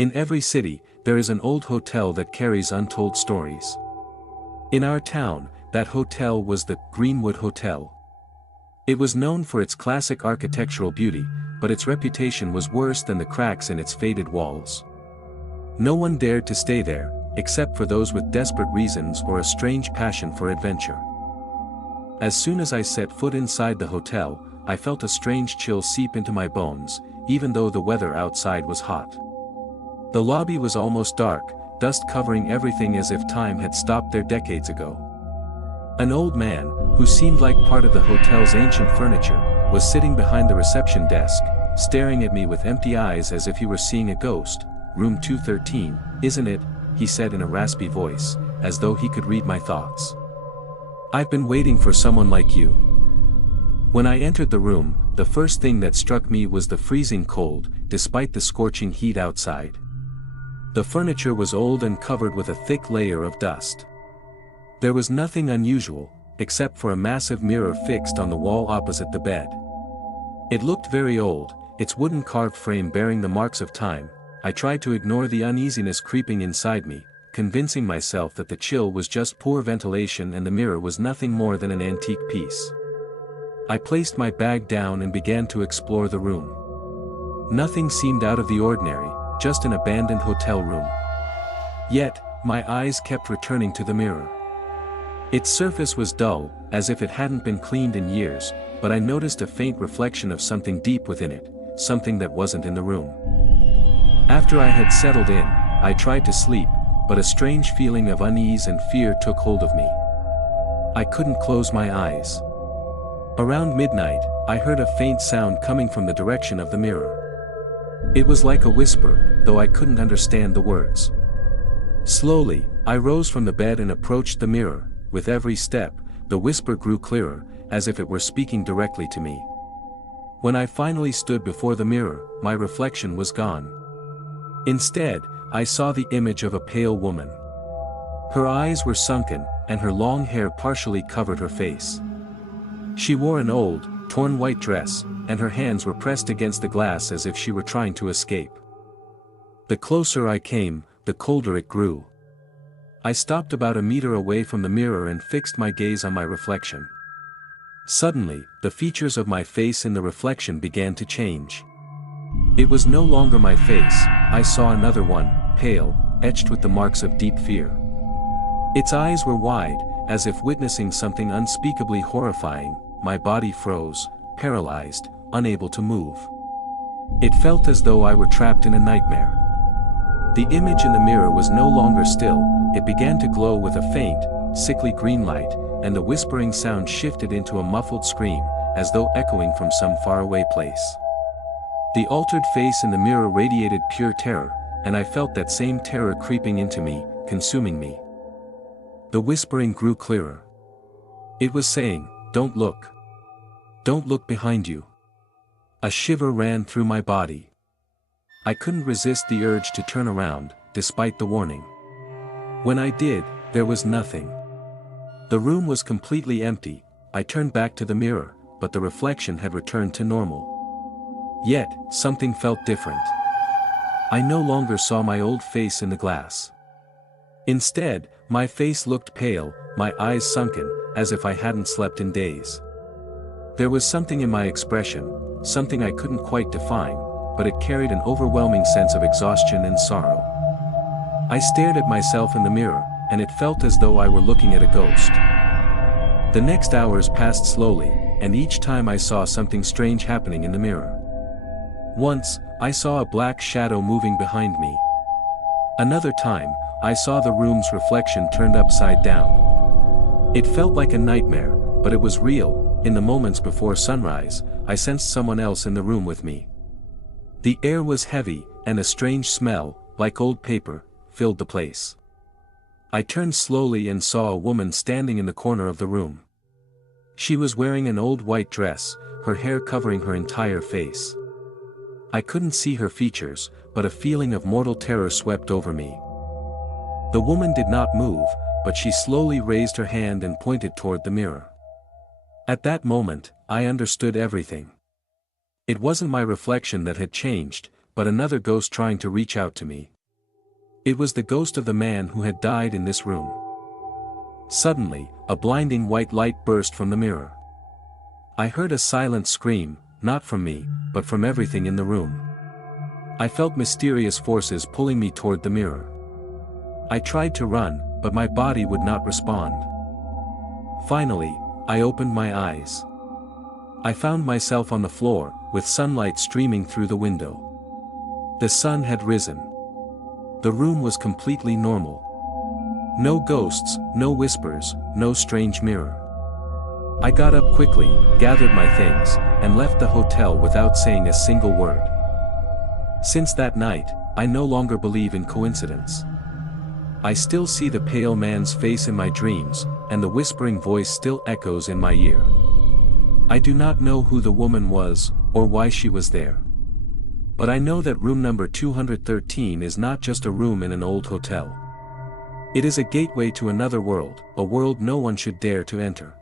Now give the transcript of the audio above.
In every city, there is an old hotel that carries untold stories. In our town, that hotel was the Greenwood Hotel. It was known for its classic architectural beauty, but its reputation was worse than the cracks in its faded walls. No one dared to stay there, except for those with desperate reasons or a strange passion for adventure. As soon as I set foot inside the hotel, I felt a strange chill seep into my bones, even though the weather outside was hot. The lobby was almost dark, dust covering everything as if time had stopped there decades ago. An old man, who seemed like part of the hotel's ancient furniture, was sitting behind the reception desk, staring at me with empty eyes as if he were seeing a ghost. "Room 213, isn't it?" he said in a raspy voice, as though he could read my thoughts. "I've been waiting for someone like you." When I entered the room, the first thing that struck me was the freezing cold, despite the scorching heat outside. The furniture was old and covered with a thick layer of dust. There was nothing unusual, except for a massive mirror fixed on the wall opposite the bed. It looked very old, its wooden carved frame bearing the marks of time. I tried to ignore the uneasiness creeping inside me, convincing myself that the chill was just poor ventilation and the mirror was nothing more than an antique piece. I placed my bag down and began to explore the room. Nothing seemed out of the ordinary, just an abandoned hotel room. Yet, my eyes kept returning to the mirror. Its surface was dull, as if it hadn't been cleaned in years, but I noticed a faint reflection of something deep within it, something that wasn't in the room. After I had settled in, I tried to sleep, but a strange feeling of unease and fear took hold of me. I couldn't close my eyes. Around midnight, I heard a faint sound coming from the direction of the mirror. It was like a whisper, though I couldn't understand the words. Slowly, I rose from the bed and approached the mirror. With every step, the whisper grew clearer, as if it were speaking directly to me. When I finally stood before the mirror, my reflection was gone. Instead, I saw the image of a pale woman. Her eyes were sunken, and her long hair partially covered her face. She wore an old, torn white dress, and her hands were pressed against the glass as if she were trying to escape. The closer I came, the colder it grew. I stopped about a meter away from the mirror and fixed my gaze on my reflection. Suddenly, the features of my face in the reflection began to change. It was no longer my face, I saw another one, pale, etched with the marks of deep fear. Its eyes were wide, as if witnessing something unspeakably horrifying. My body froze, paralyzed, unable to move. It felt as though I were trapped in a nightmare. The image in the mirror was no longer still, it began to glow with a faint, sickly green light, and the whispering sound shifted into a muffled scream, as though echoing from some faraway place. The altered face in the mirror radiated pure terror, and I felt that same terror creeping into me, consuming me. The whispering grew clearer. It was saying, "Don't look. Don't look behind you." A shiver ran through my body. I couldn't resist the urge to turn around, despite the warning. When I did, there was nothing. The room was completely empty. I turned back to the mirror, but the reflection had returned to normal. Yet, something felt different. I no longer saw my old face in the glass. Instead, my face looked pale, my eyes sunken, as if I hadn't slept in days. There was something in my expression, something I couldn't quite define, but it carried an overwhelming sense of exhaustion and sorrow. I stared at myself in the mirror, and it felt as though I were looking at a ghost. The next hours passed slowly, and each time I saw something strange happening in the mirror. Once, I saw a black shadow moving behind me. Another time, I saw the room's reflection turned upside down. It felt like a nightmare, but it was real. In the moments before sunrise, I sensed someone else in the room with me. The air was heavy, and a strange smell, like old paper, filled the place. I turned slowly and saw a woman standing in the corner of the room. She was wearing an old white dress, her hair covering her entire face. I couldn't see her features, but a feeling of mortal terror swept over me. The woman did not move, but she slowly raised her hand and pointed toward the mirror. At that moment, I understood everything. It wasn't my reflection that had changed, but another ghost trying to reach out to me. It was the ghost of the man who had died in this room. Suddenly, a blinding white light burst from the mirror. I heard a silent scream, not from me, but from everything in the room. I felt mysterious forces pulling me toward the mirror. I tried to run, but my body would not respond. Finally, I opened my eyes. I found myself on the floor, with sunlight streaming through the window. The sun had risen. The room was completely normal. No ghosts, no whispers, no strange mirror. I got up quickly, gathered my things, and left the hotel without saying a single word. Since that night, I no longer believe in coincidence. I still see the pale man's face in my dreams, and the whispering voice still echoes in my ear. I do not know who the woman was, or why she was there. But I know that room number 213 is not just a room in an old hotel. It is a gateway to another world, a world no one should dare to enter.